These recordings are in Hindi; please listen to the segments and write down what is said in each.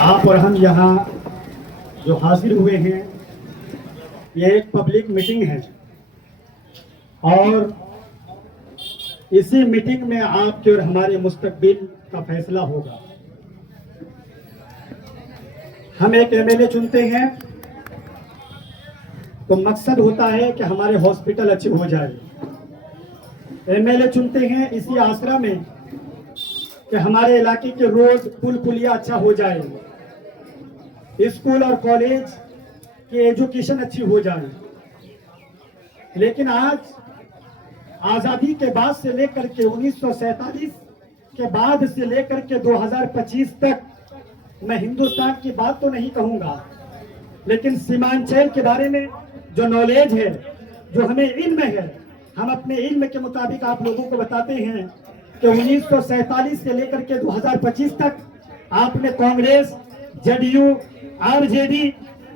आप और हम यहाँ जो हाजिर हुए हैं, ये एक पब्लिक मीटिंग है और इसी मीटिंग में आपके और हमारे मुस्तकबिल का फैसला होगा। हम एक एमएलए चुनते हैं तो मकसद होता है कि हमारे हॉस्पिटल अच्छे हो जाए। एमएलए चुनते हैं इसी आसरा में कि हमारे इलाके के रोड पुल पुलिया अच्छा हो जाए, स्कूल और कॉलेज की एजुकेशन अच्छी हो जाए। लेकिन आज आज़ादी के बाद से लेकर के 1947 के बाद से लेकर के 2025 तक मैं हिंदुस्तान की बात तो नहीं कहूंगा, लेकिन सीमांचल के बारे में जो नॉलेज है, जो हमें इल्म है, हम अपने इल्म के मुताबिक आप लोगों को बताते हैं कि 1947 से लेकर के 2025 तक आपने कांग्रेस, जेडीयू, आरजेडी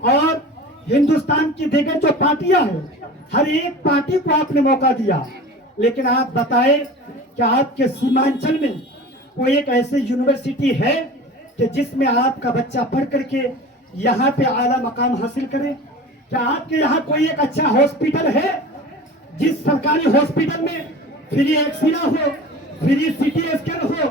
और हिंदुस्तान की दीगर जो पार्टियां हैं, हर एक पार्टी को आपने मौका दिया। लेकिन आप बताएं कि आपके सीमांचल में कोई एक ऐसी यूनिवर्सिटी है कि जिसमें आपका बच्चा पढ़ करके यहाँ पे आला मकाम हासिल करे? क्या आपके यहाँ कोई एक अच्छा हॉस्पिटल है जिस सरकारी हॉस्पिटल में फ्री एक्सरे हो, फ्री सिटी स्कैन हो?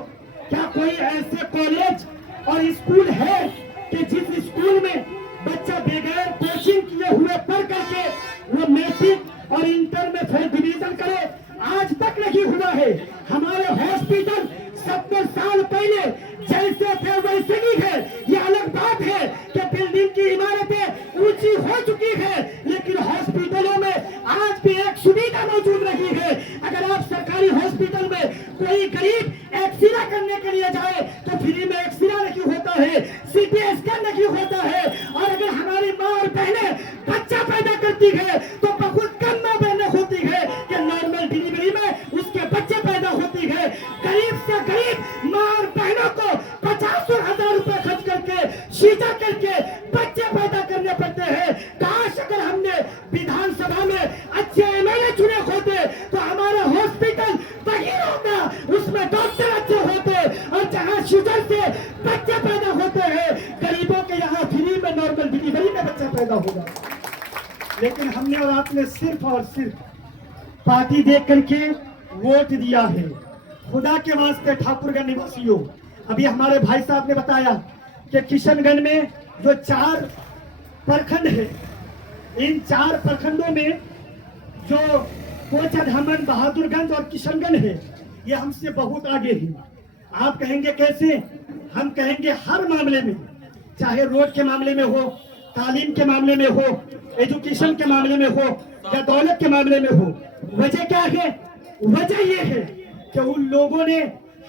क्या कोई ऐसे कॉलेज और स्कूल है कि जिस स्कूल में बच्चा बगैर कोचिंग किए हुए पढ़ करके वो मैट्रिक और इंटर में फर्स्ट डिवीजन करे? आज तक नहीं हुआ है। हमारे हॉस्पिटल 70 साल पहले जैसे थे वैसे ही है। ये अलग बात है कि बिल्डिंग की इमारतें ऊंची हो चुकी है, लेकिन हॉस्पिटलों में आज भी एक सुविधा मौजूद नहीं है। अगर आप सरकारी हॉस्पिटल में कोई गरीब एक्सरे करने के लिए जाए तो फ्री में एक्सरे नहीं होता है, सीटी स्कैन नहीं होता है। और अगर हमारी माँ और बहनें बच्चा पैदा करती है तो बहुत कम माँ बहनें होती है कि नॉर्मल डिलीवरी में उसके बच्चे पैदा होती है। गरीब से गरीब माँ और बहनों को 50,000 रुपए खर्च करके सीधा करके बच्चे पैदा करने पड़ते हैं। काश अगर हमने विधानसभा में अच्छे एमएलए चुने होते तो हमारा हॉस्पिटल वही होता, उसमें डॉक्टर अच्छे होते और जहाँ शुगर से बच्चे पैदा होते हैं, गरीबों के यहाँ फ्री में नॉर्मल डिलीवरी में बच्चा पैदा होगा। लेकिन हमने और आपने सिर्फ और सिर्फ पार्टी देख करके वोट दिया है। खुदा के वास्ते ठाकुरगंज निवासियों, अभी हमारे भाई साहब ने बताया कि किशनगंज में जो 4 प्रखंड है, इन 4 प्रखंडों में जो कोचा धामन, बहादुरगंज और किशनगंज है, ये हमसे बहुत आगे है। आप कहेंगे कैसे? हम कहेंगे हर मामले में, चाहे रोड के मामले में हो, तालीम के मामले में हो, एजुकेशन के मामले में हो या दौलत के मामले में हो। वजह क्या है? वजह ये है कि उन लोगों ने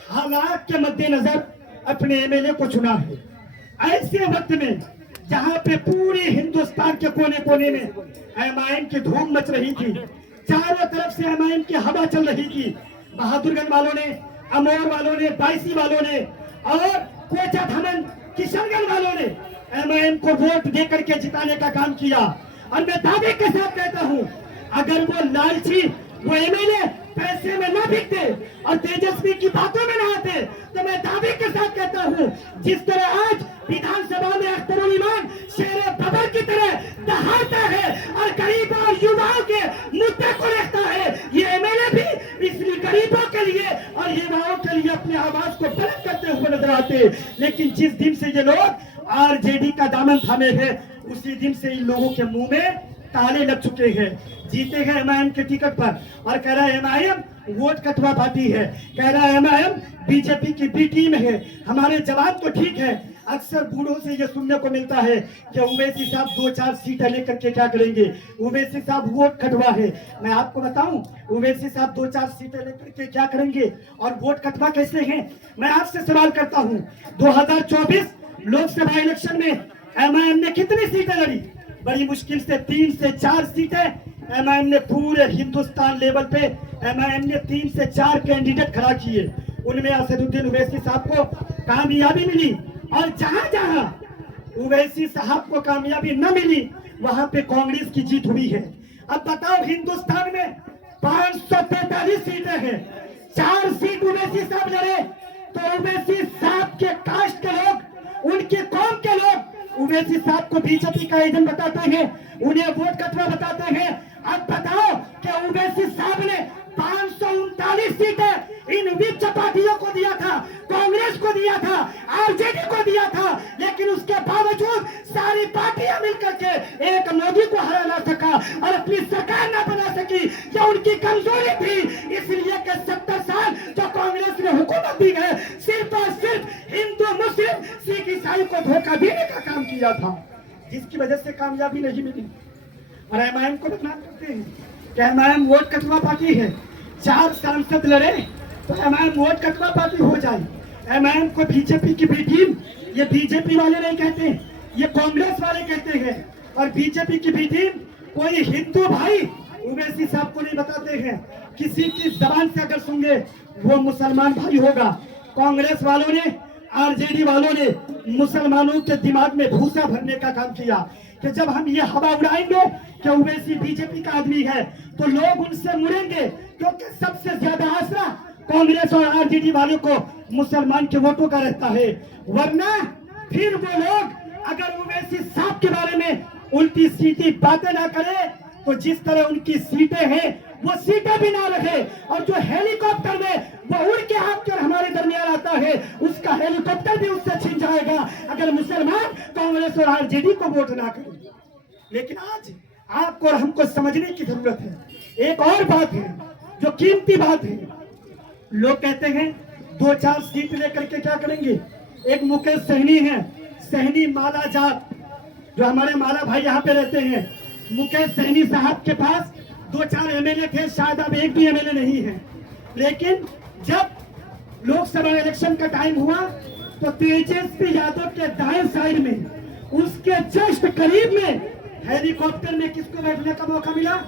हालात के मद्देनजर अपने एमएलए को चुना है। ऐसे वक्त में जहां पे पूरे हिंदुस्तान के कोने कोने में एमआईएम की धूम मच रही थी, चारों तरफ से एमआईएम की हवा चल रही थी, बहादुरगंज वालों ने, अमोर वालों ने, बायसी वालों ने और कोचा धमन किशनगंज वालों ने एमआईएम को वोट देकर के जिताने का काम किया। और मैं दावे के साथ कहता हूं, अगर वो लालची, वो एमएलए पैसे में न बिकते और तेजस्वी की बातों में न आते, तो मैं दावे के साथ कहता हूं, जिस तरह आज विधानसभा में अख्तरुल इमान शेर बबर की तरह दहाड़ता है और गरीबों और युवाओं के मुद्दे को रखता है, ये एमएलए भी इसलिए गरीबों के लिए और युवाओं के लिए अपने आवाज को बुलंद करते हुए नजर आते। लेकिन जिस दिन से ये लोग आरजेडी का दामन थामे हैं, उसी दिन से इन लोगों के मुंह में ताले लग चुके हैं। जीते हैं एमआईएम के टिकट पर और कह रहा है एमआईएम वोट कटवा पार्टी है, कह रहा है एमआईएम बीजेपी की बी टीम है। हमारे जवाब तो ठीक है, अक्सर बूढ़ों से ये सुनने को मिलता है कि उवैसी साहब 2-4 सीटें लेकर के क्या करेंगे, उवैसी साहब वोट कटवा है। मैं आपको बताऊं, उवैसी साहब 2-4 सीटें लेकर के क्या करेंगे और वोट कटवा कैसे हैं? मैं आपसे सवाल करता हूं, 2024 लोकसभा इलेक्शन में एमआईएम ने कितनी सीटें लड़ी? बड़ी मुश्किल से 3 से 4 सीटें एमआईएम ने पूरे हिंदुस्तान लेवल पे एमआईएम ने 3 से 4 कैंडिडेट खड़ा किए। उनमें असदुद्दीन ओवैसी साहब को कामयाबी मिली और जहां जहां ओवैसी साहब को कामयाबी न मिली वहां पे कांग्रेस की जीत हुई है। अब बताओ, हिंदुस्तान में 545 सीटें हैं, 4 सीट ओवैसी साहब लड़े तो ओवैसी साहब के कास्ट के लोग उनके कौम के लोग ओवैसी साहब को बीजेपी का एजेंट बताते हैं, उन्हें वोट कटवा बताते हैं। अब बताओ कि ओवैसी साहब ने 539 सीटें इन विपक्ष पार्टियों को दिया था, कांग्रेस को दिया था, आरजेडी को दिया था, लेकिन उसके बावजूद सारी पार्टियां मिलकर के एक मोदी को हरा ना सका और अपनी सरकार ना बना सकी। यह उनकी कमजोरी थी। इसलिए कि 70 साल जो कांग्रेस ने हुकूमत दी है, सिर्फ और सिर्फ हिंदू मुस्लिम सिख ईसाई को धोखा देने का काम किया था, जिसकी वजह से कामयाबी नहीं मिली। और एमआईएम को बदनाम करते हैं कि एमआईएम वोट कटवा पार्टी है। 4 सांसद लड़े तो एमआईएम वोट कटवा पार्टी हो जाए। एमआईएम को बीजेपी की बी टीम, ये बीजेपी वाले नहीं कहते, ये कांग्रेस वाले कहते हैं। और बीजेपी की बी टीम कोई हिंदू भाई ओवैसी साहब को नहीं बताते हैं। किसी की जबान से अगर सुनेंगे वो मुसलमान भाई होगा। कांग्रेस वालों ने, आरजेडी वालों ने मुसलमानों के दिमाग में भूसा भरने का काम किया कि जब हम ये हवा उड़ाएंगे कि ओवैसी बीजेपी का आदमी है तो लोग उनसे मुड़ेंगे, क्योंकि सबसे ज्यादा आसरा कांग्रेस और आरजेडी वालों को मुसलमान के वोटों का रहता है। वरना फिर वो लोग अगर ओवैसी साहब के बारे में उल्टी सीधी बातें ना करे तो जिस तरह उनकी सीटें हैं वो सीटें भी ना रहे। और जो हेलीकॉप्टर में वो उड़ के आपके हमारे दरमियान आता है, उसका हेलीकॉप्टर भी उससे छीन जाएगा अगर मुसलमान कांग्रेस और आरजेडी को वोट ना करें। लेकिन आज आपको और हमको समझने की जरूरत है। एक और बात है जो कीमती बात है। लोग कहते हैं 2-4 सीट लेकर के क्या करेंगे। एक मुकेश सहनी है, सहनी माला जाट, जो हमारे माला भाई यहाँ पे रहते हैं। मुकेश सहनी साहब के पास 2-4 एमएलए थे, शायद अब एक भी एमएलए नहीं है। लेकिन जब लोकसभा इलेक्शन का टाइम हुआ तो तेजस्वी यादव के दाएं साइड में, उसके जस्ट करीब में हेलीकॉप्टर में किसको बैठने का मौका मिला?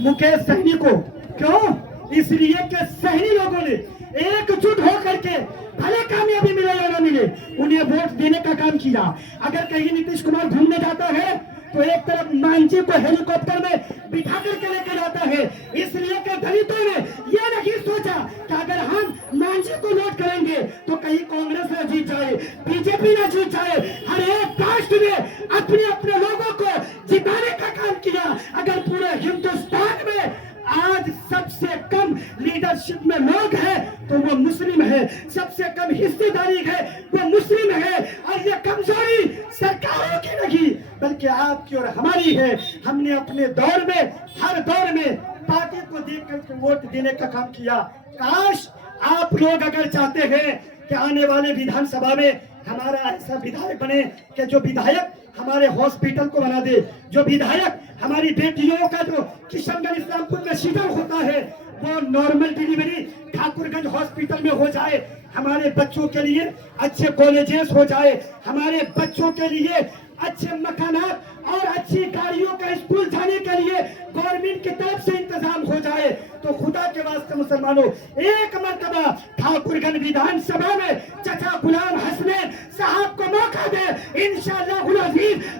मुकेश सहनी को। क्यों? इसलिए कि सहनी लोगों ने एकजुट होकर के भले कामयाबी मिले या ना मिले उन्हें वोट देने का काम किया। अगर कहीं नीतीश कुमार घूमने जाता है तो एक तरफ मांझी को हेलीकॉप्टर में बिठा करके लेकर जाता है। इसलिए कि दलितों ने यह नहीं सोचा कि अगर हम मांझी को वोट करेंगे तो कहीं कांग्रेस ना जीत जाए, बीजेपी ना जीत जाए। हर एक कास्ट ने अपने अपने लोगों को जिताने का काम किया। अगर पूरे हिंदुस्तान में आज सबसे कम लीडरशिप में लोग हैं तो वो मुस्लिम है, सबसे कम हिस्सेदारी है वो मुस्लिम है। और ये कमजोरी सरकारों की नहीं बल्कि आपकी और हमारी है। हमने अपने दौर में, हर दौर में पार्टी को देख करके वोट देने का काम किया। काश आप लोग अगर चाहते हैं कि आने वाले विधानसभा में हमारा ऐसा विधायक बने कि जो विधायक हमारे हॉस्पिटल को बना दे, जो विधायक हमारी बेटियों का जो किशनगंज इस्लामपुर में शिविर होता है वो नॉर्मल डिलीवरी ठाकुरगंज हॉस्पिटल में हो जाए, हमारे बच्चों के लिए अच्छे कॉलेजेस हो जाए, हमारे बच्चों के लिए अच्छे मकानात और अच्छी गाड़ियों का स्कूल जाने के लिए गवर्नमेंट की तरफ से इंतजाम हो जाए तो खुदा के वास्ते मुसलमानों एक मर्तबा ठाकुरगंज विधानसभा में चाचा गुलाम हसनैन साहब को मौका दे। इंशाअल्लाह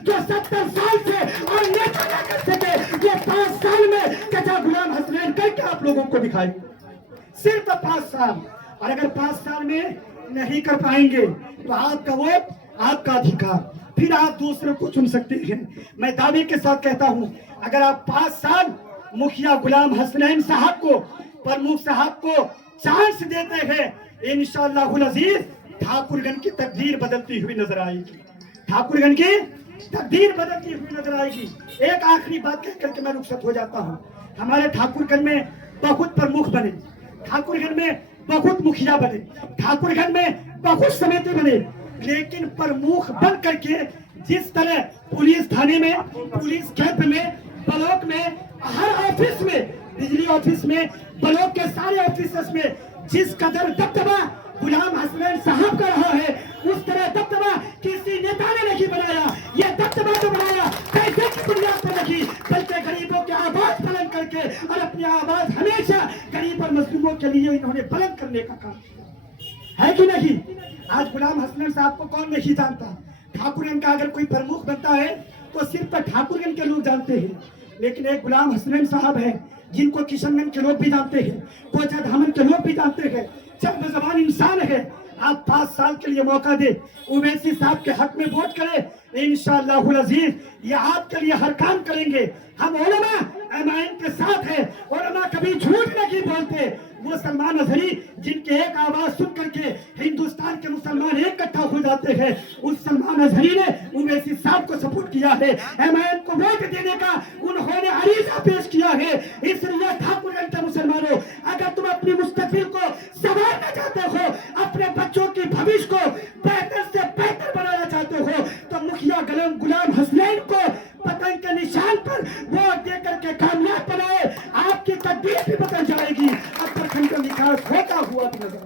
जो 70 साल से और नेता ना कर सके ये 5 साल में चाचा गुलाम हसनैन करके आप लोगों को दिखाए। सिर्फ 5 साल। और अगर 5 साल में नहीं कर पाएंगे तो आपका वोट, आपका अधिकार, फिर आप दूसरे को चुन सकते हैं। मैं दावे के साथ कहता हूं अगर आप 5 साल मुखिया गुलाम हसनैन साहब को, प्रमुख साहब को चांस देते हैं, इंशाअल्लाह अजीज ठाकुरगंज की तकदीर बदलती हुई नजर आएगी। ठाकुरगंज की तकदीर बदलती हुई नजर आएगी। एक आखिरी बात कह करके मैं रुखसत हो जाता हूँ। हमारे ठाकुरगंज में बहुत प्रमुख बने, ठाकुरगंज में बहुत मुखिया बने, ठाकुरगंज में बहुत समिति बने, लेकिन प्रमुख बन करके जिस तरह पुलिस थाने में, पुलिस कैंप में, ब्लॉक में, हर ऑफिस में, बिजली ऑफिस में, ब्लॉक के सारे ऑफिस में जिस कदर दबदबा गुलाम हसनैन साहब का रहा है उस तरह दबदबा किसी नेता ने नहीं बनाया। यह दबदबा तो बनाया पैसे की बुनियाद पर नहीं बल्कि गरीबों की आवाज बुलंद करके, और अपनी आवाज हमेशा गरीब और मजलूमों के लिए इन्होंने बुलंद करने का काम किया है कि नहीं। आज गुलाम हसनैन साहब को कौन नहीं जानता। ठाकुरगंज का अगर कोई प्रमुख बनता है तो सिर्फ ठाकुरगंज के लोग जानते हैं, लेकिन एक गुलाम हसनैन साहब है जिनको किशनगंज के लोग भी जानते हैं, कोचा धामन के लोग भी जानते हैं। जब जबान इंसान है आप 5 साल के लिए मौका दे, उवैसी साहब के हक में वोट करें। इंशाअल्लाहुल अजीज ये आपके लिए हर काम करेंगे। हम उलमा एमाइन के साथ है, उलमा कभी झूठ नहीं बोलते। वो सलमान अजहरी जिनके एक आवाज सुन करके हिंदुस्तान के मुसलमान इकट्ठा हो जाते हैं, उस सलमान अजहरी ने उवैसी साहब को सपोर्ट किया है, एमआईएम को वोट देने का उन्होंने अरीजा पेश किया है। इसलिए ठाकुर के मुसलमानों, अगर तुम अपनी मुस्तकबिल को संवारना चाहते हो, अपने बच्चों की भविष्य को बेहतर से बेहतर बनाना चाहते हो, तो मुखिया गुलाम हसनैन को पतंग के निशान पर वोट देकर के कामयाब बनाए। आपकी तकदीर भी बदल जाएगी। अब प्रखंड का विकास होता हुआ नजर